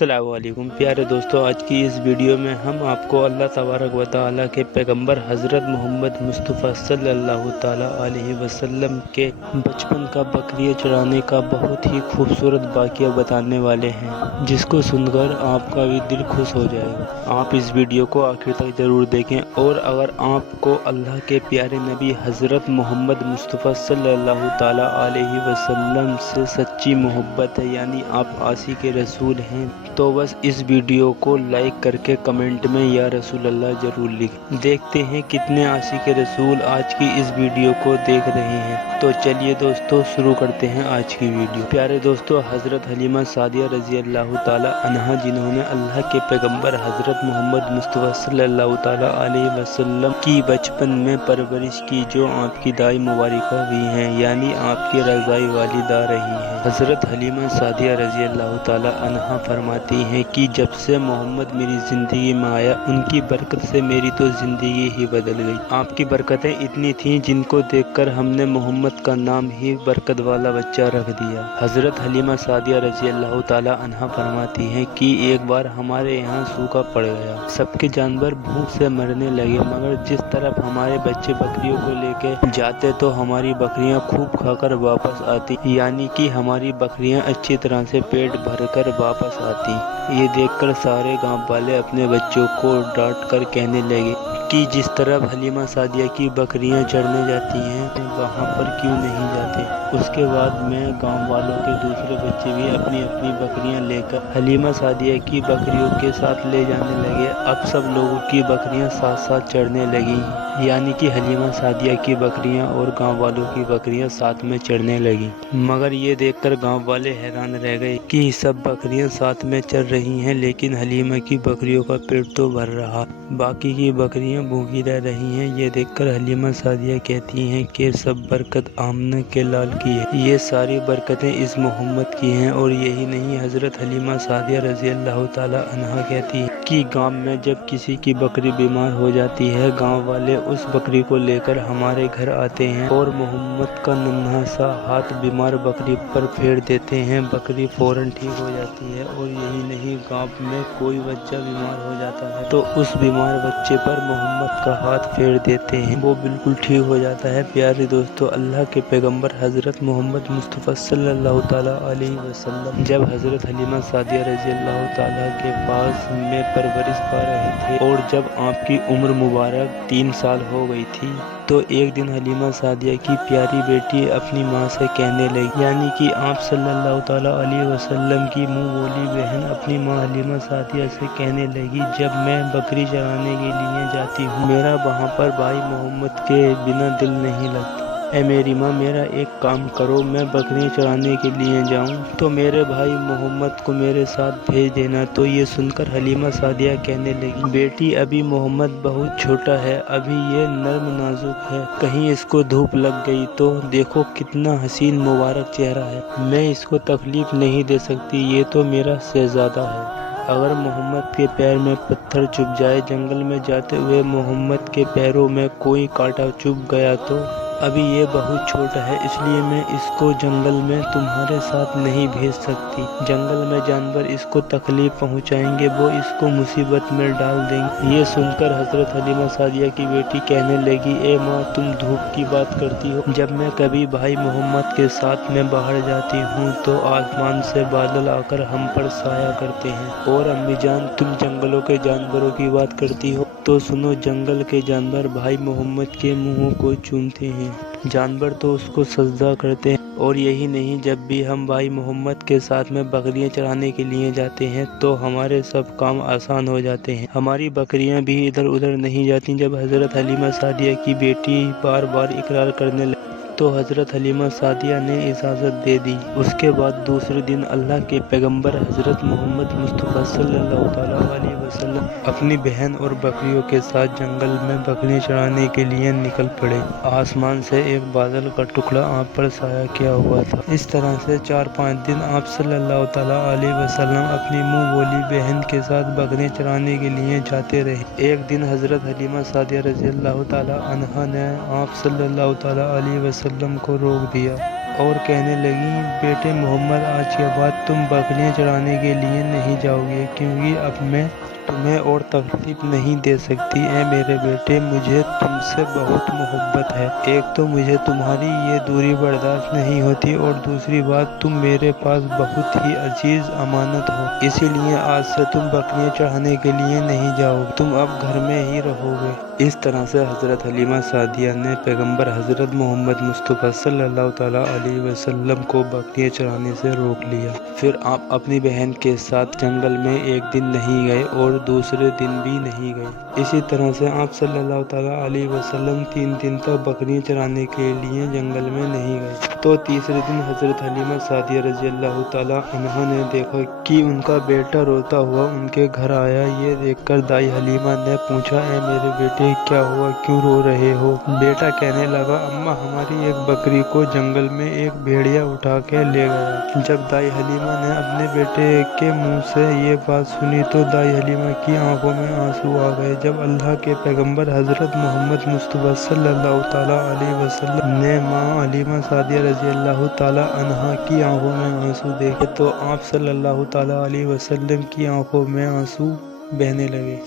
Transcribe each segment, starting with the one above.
अस्सलाम वालेकुम प्यारे दोस्तों, आज की इस वीडियो में हम आपको अल्लाह तबारक व तआला के पैगंबर हज़रत मोहम्मद मुस्तफ़ा सल्लल्लाहु ताला अलैहि वसल्लम के बचपन का बकरियाँ चराने का बहुत ही खूबसूरत वाक़या बताने वाले हैं, जिसको सुनकर आपका भी दिल खुश हो जाएगा। आप इस वीडियो को आखिर तक ज़रूर देखें। और अगर आपको अल्लाह के प्यारे नबी हज़रत मोहम्मद मुस्तफ़ा सल्लल्लाहु ताला अलैहि वसल्लम से सच्ची मोहब्बत है, यानी आप आशिक़ रसूल हैं, तो बस इस वीडियो को लाइक करके कमेंट में या रसूल अल्लाह ज़रूर लिखें। देखते हैं कितने आशिक़ रसूल आज की इस वीडियो को देख रहे हैं। तो चलिए दोस्तों, शुरू करते हैं आज की वीडियो। प्यारे दोस्तों, हज़रत हलीमा सादिया रज़ी अल्लाह ताला अन्हा, जिन्होंने अल्लाह के पैगंबर हज़रत मोहम्मद मुस्तफ़ा सल्लल्लाहु ताला अलैहि वसल्लम की बचपन में परवरिश की, जो आपकी दाई मुबारका भी हैं, यानी आपकी रज़ाई वालिदा रही हैं। हज़रत हलीमा सादिया रज़ी अल्लाह ताला अन्हा फरमाती हैं कि जब से मोहम्मद मेरी ज़िंदगी में आया, उनकी बरकत से मेरी तो ज़िंदगी ही बदल गई। आपकी बरकतें इतनी थीं जिनको देखकर हमने मोहम्मद का नाम ही बरकत वाला बच्चा रख दिया। हज़रत हलीमा सादिया रज़ी अल्लाह ताला अन्हा फरमाती हैं कि एक बार हमारे यहाँ सूखा पड़ गया, सबके जानवर भूख से मरने लगे, मगर जिस तरफ हमारे बच्चे बकरियों को लेके जाते तो हमारी बकरियाँ खूब खाकर वापस आती, यानी कि हमारी बकरियाँ अच्छी तरह से पेट भरकर वापस आती। ये देखकर सारे गांव वाले अपने बच्चों को डांट कर कहने लगे कि जिस तरफ हलीमा सादिया की बकरियां चरने जाती हैं, वहां पर क्यों नहीं जाते। उसके बाद में गांव वालों के दूसरे बच्चे भी अपनी अपनी बकरियां लेकर हलीमा सादिया की बकरियों के साथ ले जाने लगे। अब सब लोगों की बकरियां साथ साथ चरने लगी, यानी कि हलीमा सादिया की बकरियां और गांव वालों की बकरियां साथ में चरने लगी। मगर ये देखकर गांव वाले हैरान रह गए कि सब बकरियां साथ में चर रही हैं, लेकिन हलीमा की बकरियों का पेट तो भर रहा, बाकी की बकरियां भूखी रह रही हैं। ये देखकर हलीमा सादिया कहती हैं कि सब बरकत आमना के लाल की है, ये सारी बरकतें इस मोहम्मद की हैं। और यही नहीं, हज़रत हलीमा सादिया रज़ी अल्लाह ताला अन्हा कहती हैं कि गांव में जब किसी की बकरी बीमार हो जाती है, गांव वाले उस बकरी को लेकर हमारे घर आते हैं और मोहम्मद का नन्हा सा हाथ बीमार बकरी पर फेर देते हैं, बकरी फौरन ठीक हो जाती है। और यही नहीं, गांव में कोई बच्चा बीमार हो जाता है तो उस बीमार बच्चे पर मोहम्मद का हाथ फेर देते हैं, वो बिल्कुल ठीक हो जाता है। प्यारे दोस्तों, अल्लाह के पैगंबर हज़रत मोहम्मद मुस्तफ़ा सल्लल्लाहु ताला अलैहि वसल्लम जब हज़रत हलीमा सादिया रज़ी अल्लाह ताला के पास में परवरिश पा रहे थे और जब आपकी उम्र मुबारक 3 साल हो गई थी, तो एक दिन हलीमा सादिया की प्यारी बेटी अपनी माँ से कहने लगी, यानी कि आप सल्लल्लाहु ताला अलैहि वसल्लम की मुँह बोली बहन अपनी माँ हलीमा सादिया से कहने लगी, जब मैं बकरी चराने के लिए जाती हूँ, मेरा वहाँ पर भाई मोहम्मद के बिना दिल नहीं लगता। ऐ मेरी माँ, मेरा एक काम करो, मैं बकरियाँ चराने के लिए जाऊँ तो मेरे भाई मोहम्मद को मेरे साथ भेज देना। तो ये सुनकर हलीमा सादिया कहने लगी, बेटी अभी मोहम्मद बहुत छोटा है, अभी ये नर्म नाजुक है, कहीं इसको धूप लग गई तो देखो कितना हसीन मुबारक चेहरा है, मैं इसको तकलीफ नहीं दे सकती, ये तो मेरा शहजादा है। अगर मोहम्मद के पैर में पत्थर चुभ जाए, जंगल में जाते हुए मोहम्मद के पैरों में कोई कांटा चुभ गया, तो अभी ये बहुत छोटा है, इसलिए मैं इसको जंगल में तुम्हारे साथ नहीं भेज सकती। जंगल में जानवर इसको तकलीफ पहुंचाएंगे, वो इसको मुसीबत में डाल देंगे। ये सुनकर हज़रत हलीमा सादिया की बेटी कहने लगी, ए माँ, तुम धूप की बात करती हो, जब मैं कभी भाई मोहम्मद के साथ में बाहर जाती हूँ तो आसमान से बादल आकर हम पर साया करते हैं। और अम्मी जान, तुम जंगलों के जानवरों की बात करती हो, तो सुनो, जंगल के जानवर भाई मोहम्मद के मुंह को चूमते हैं, जानवर तो उसको सजदा करते हैं। और यही नहीं, जब भी हम भाई मोहम्मद के साथ में बकरियां चराने के लिए जाते हैं तो हमारे सब काम आसान हो जाते हैं, हमारी बकरियां भी इधर उधर नहीं जाती। जब हज़रत हलीमा सादिया की बेटी बार बार इकरार करने लगी तो हज़रत हलीमा सादिया ने इजाज़त दे दी। उसके बाद दूसरे दिन अल्लाह के पैगंबर हज़रत मोहम्मद मुस्तफ़ा सल्लल्लाहु ताला अलैहि वसल्लम अपनी बहन और बकरियों के साथ जंगल में बकरियां चराने के लिए निकल पड़े। आसमान से एक बादल का टुकड़ा आप पर साया किया हुआ था। इस तरह से 4-5 दिन आप सल्लल्लाहु ताला अलैहि वसल्लम अपनी मुँह बोली बहन के साथ बकरियां चराने के लिए जाते रहे। एक दिन हज़रत हलीमा सादिया रज़ी अल्लाह ताला अन्हा ने आप सल्लल्लाहु ताला अलैहि वसल्लम को रोक दिया اور کہنے لگیں بیٹے محمد آج کے بعد تم بکریاں چرانے کے لیے نہیں جاؤ گے، کیونکہ اب میں تمہیں اور تکلیف نہیں دے سکتی۔ اے میرے بیٹے مجھے تم سے بہت محبت ہے، ایک تو مجھے تمہاری یہ دوری برداشت نہیں ہوتی اور دوسری بات تم میرے پاس بہت ہی عزیز امانت ہو، اسی لیے آج سے تم بکریاں چڑھانے کے لیے نہیں جاؤ گے، تم اب گھر میں ہی رہو گے۔ اس طرح سے حضرت حلیمہ سعدیہ نے پیغمبر حضرت محمد مصطفیٰ صلی اللہ تعالیٰ علیہ وسلم کو بکریاں چرانے سے روک لیا۔ پھر آپ اپنی بہن کے ساتھ جنگل میں ایک دن نہیں گئے اور دوسرے دن بھی نہیں گئے۔ اسی طرح سے آپ صلی اللہ تعالیٰ علیہ وسلم 3 دن تک بکریاں چرانے کے لیے جنگل میں نہیں گئے۔ تو تیسرے دن حضرت حلیمہ سعدیہ رضی اللہ تعالیٰ عنہا نے دیکھا کہ ان کا بیٹا روتا ہوا ان کے گھر آیا۔ یہ دیکھ کر دائی حلیمہ نے پوچھا اے میرے بیٹے کیا ہوا، کیوں رو رہے ہو؟ بیٹا کہنے لگا اماں ہماری ایک بکری کو جنگل میں ایک بھیڑیا اٹھا کے لے گیا۔ جب دائی حلیمہ نے اپنے بیٹے کے منہ سے یہ بات سنی تو دائی حلیمہ کی آنکھوں میں آنسو آ گئے۔ جب اللہ کے پیغمبر حضرت محمد مصطفیٰ صلی اللہ تعالیٰ علیہ وسلم نے ماں حلیمہ سعدیہ رضی اللہ تعالیٰ عنہا کی آنکھوں میں آنسو دیکھے تو آپ صلی اللہ تعالیٰ علیہ وسلم کی آنکھوں میں آنسو بہنے لگے،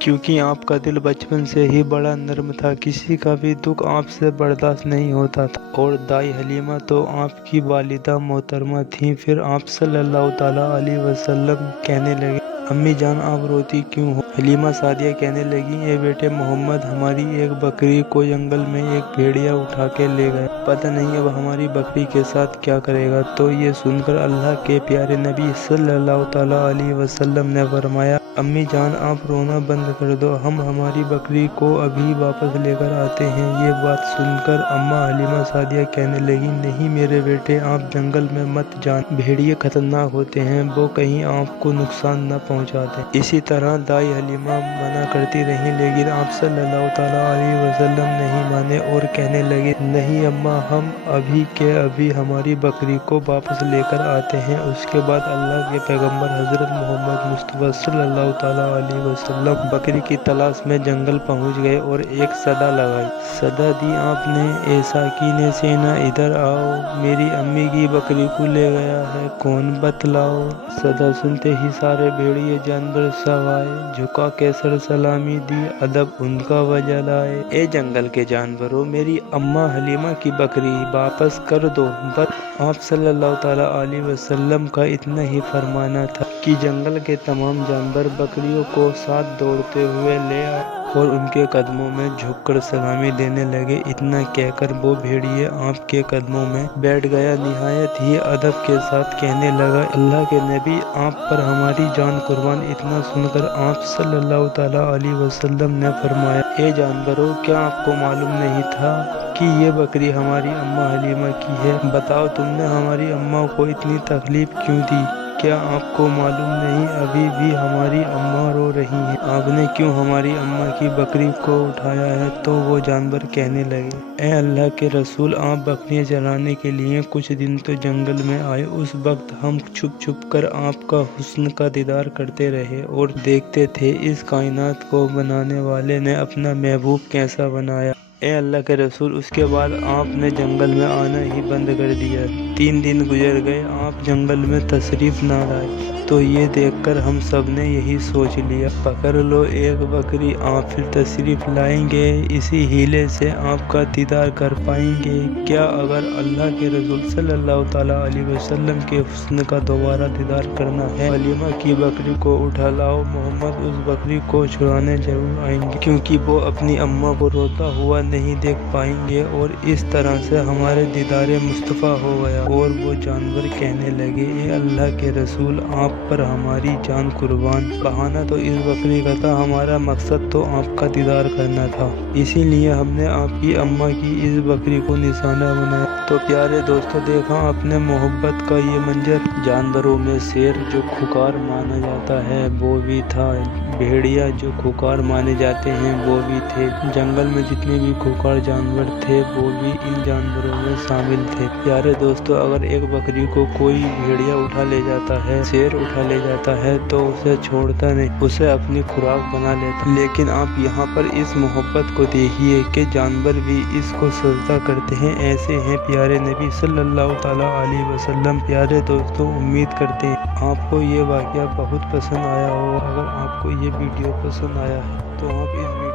کیونکہ آپ کا دل بچپن سے ہی بڑا نرم تھا، کسی کا بھی دکھ آپ سے برداشت نہیں ہوتا تھا۔ اور دائی حلیمہ تو آپ کی والدہ محترمہ تھیں۔ پھر آپ صلی اللہ تعالیٰ علیہ وسلم کہنے لگے امی جان آپ روتی کیوں ہو؟ حلیمہ سعدیہ کہنے لگی اے بیٹے محمد ہماری ایک بکری کو جنگل میں ایک بھیڑیا اٹھا کے لے گیا، پتہ نہیں اب ہماری بکری کے ساتھ کیا کرے گا۔ تو یہ سن کر اللہ کے پیارے نبی صلی اللہ تعالیٰ علیہ وسلم نے فرمایا امی جان آپ رونا بند کر دو، ہم ہماری بکری کو ابھی واپس لے کر آتے ہیں۔ یہ بات سن کر اماں حلیمہ سعدیہ کہنے لگی نہیں میرے بیٹے آپ جنگل میں مت جان، بھیڑیے خطرناک ہوتے ہیں، وہ کہیں آپ کو نقصان نہ پہنچا دیں۔ اسی طرح دائی حلیمہ منع کرتی رہی لیکن آپ صلی اللہ تعالیٰ علیہ وسلم نہیں مانے اور کہنے لگے نہیں اماں ہم ابھی کے ابھی ہماری بکری کو واپس لے کر آتے ہیں۔ اس کے بعد اللہ کے پیغمبر حضرت محمد مصطفیٰ صلی اللہ تعالیٰ علیہ وسلم بکری کی تلاش میں جنگل پہنچ گئے اور ایک صدا لگائی۔ صدا دی آپ نے اے ساکین سینا ادھر آؤ، میری امی کی بکری کو لے گیا ہے، کون بتلاؤ؟ صدا سنتے ہی سارے بھیڑیے جانور سب آئے، جھکا کے سر سلامی دی، ادب ان کا وجہ لائے۔ اے جنگل کے جانوروں میری اماں حلیمہ کی بکری واپس کر دو۔ بس آپ صلی اللہ تعالیٰ علیہ وسلم کا اتنا ہی فرمانا تھا کہ جنگل کے تمام جانور بکریوں کو ساتھ دوڑتے ہوئے لے آئے اور ان کے قدموں میں جھک کر سلامی دینے لگے۔ اتنا کہہ کر وہ بھیڑیے آپ کے قدموں میں بیٹھ گیا، نہایت ہی ادب کے ساتھ کہنے لگا اللہ کے نبی آپ پر ہماری جان قربان۔ اتنا سن کر آپ صلی اللہ تعالیٰ علیہ وسلم نے فرمایا اے جانوروں کیا آپ کو معلوم نہیں تھا کہ یہ بکری ہماری اماں حلیمہ کی ہے؟ بتاؤ تم نے ہماری اماں کو اتنی تکلیف کیوں دی؟ کیا آپ کو معلوم نہیں ابھی بھی ہماری اماں رو رہی ہیں، آپ نے کیوں ہماری اماں کی بکری کو اٹھایا ہے؟ تو وہ جانور کہنے لگے اے اللہ کے رسول آپ بکریاں چرانے کے لیے کچھ دن تو جنگل میں آئے، اس وقت ہم چھپ چھپ کر آپ کا حسن کا دیدار کرتے رہے اور دیکھتے تھے اس کائنات کو بنانے والے نے اپنا محبوب کیسا بنایا۔ اے اللہ کے رسول اس کے بعد آپ نے جنگل میں آنا ہی بند کر دیا، 3 دن گزر گئے آپ جنگل میں تشریف نہ لائے۔ تو یہ دیکھ کر ہم سب نے یہی سوچ لیا پکڑ لو ایک بکری، آپ پھر تشریف لائیں گے، اسی ہیلے سے آپ کا دیدار کر پائیں گے۔ کیا اگر اللہ کے رسول صلی اللہ تعالیٰ علیہ وسلم کے حسن کا دوبارہ دیدار کرنا ہے حلیمہ کی بکری کو اٹھا لاؤ، محمد اس بکری کو چھڑانے ضرور آئیں گے، کیونکہ وہ اپنی اماں کو روتا ہوا نہیں دیکھ پائیں گے۔ اور اس طرح سے ہمارے دیدار مصطفیٰ ہو گیا۔ اور وہ جانور کہنے لگے اے اللہ کے رسول آپ پر ہماری جان قربان، بہانہ تو اس بکری کا تھا، ہمارا مقصد تو آپ کا دیدار کرنا تھا، اسی لیے ہم نے آپ کی اماں کی اس بکری کو نشانہ بنایا۔ تو پیارے دوستوں دیکھا اپنے محبت کا یہ منظر، جانوروں میں شیر جو کھوکھار مانا جاتا ہے وہ بھی تھا، بھیڑیا جو کھوکھار مانے جاتے ہیں وہ بھی تھے، جنگل میں جتنے بھی کھوکھار جانور تھے وہ بھی ان جانوروں میں شامل تھے۔ پیارے دوستوں اگر ایک بکری کو کوئی بھیڑیا اٹھا لے جاتا ہے، شیر اٹھا لے جاتا ہے تو اسے چھوڑتا نہیں، اسے اپنی خوراک بنا لیتا۔ لیکن آپ یہاں پر اس محبت کو دیکھیے کہ جانور بھی اس کو سجدہ کرتے ہیں۔ ایسے ہیں پیارے نبی صلی اللہ تعالیٰ علیہ وسلم۔ پیارے دوستوں، امید کرتے ہیں آپ کو یہ واقعہ بہت پسند آیا ہو۔ اگر آپ کو یہ ویڈیو پسند آیا ہے تو آپ اس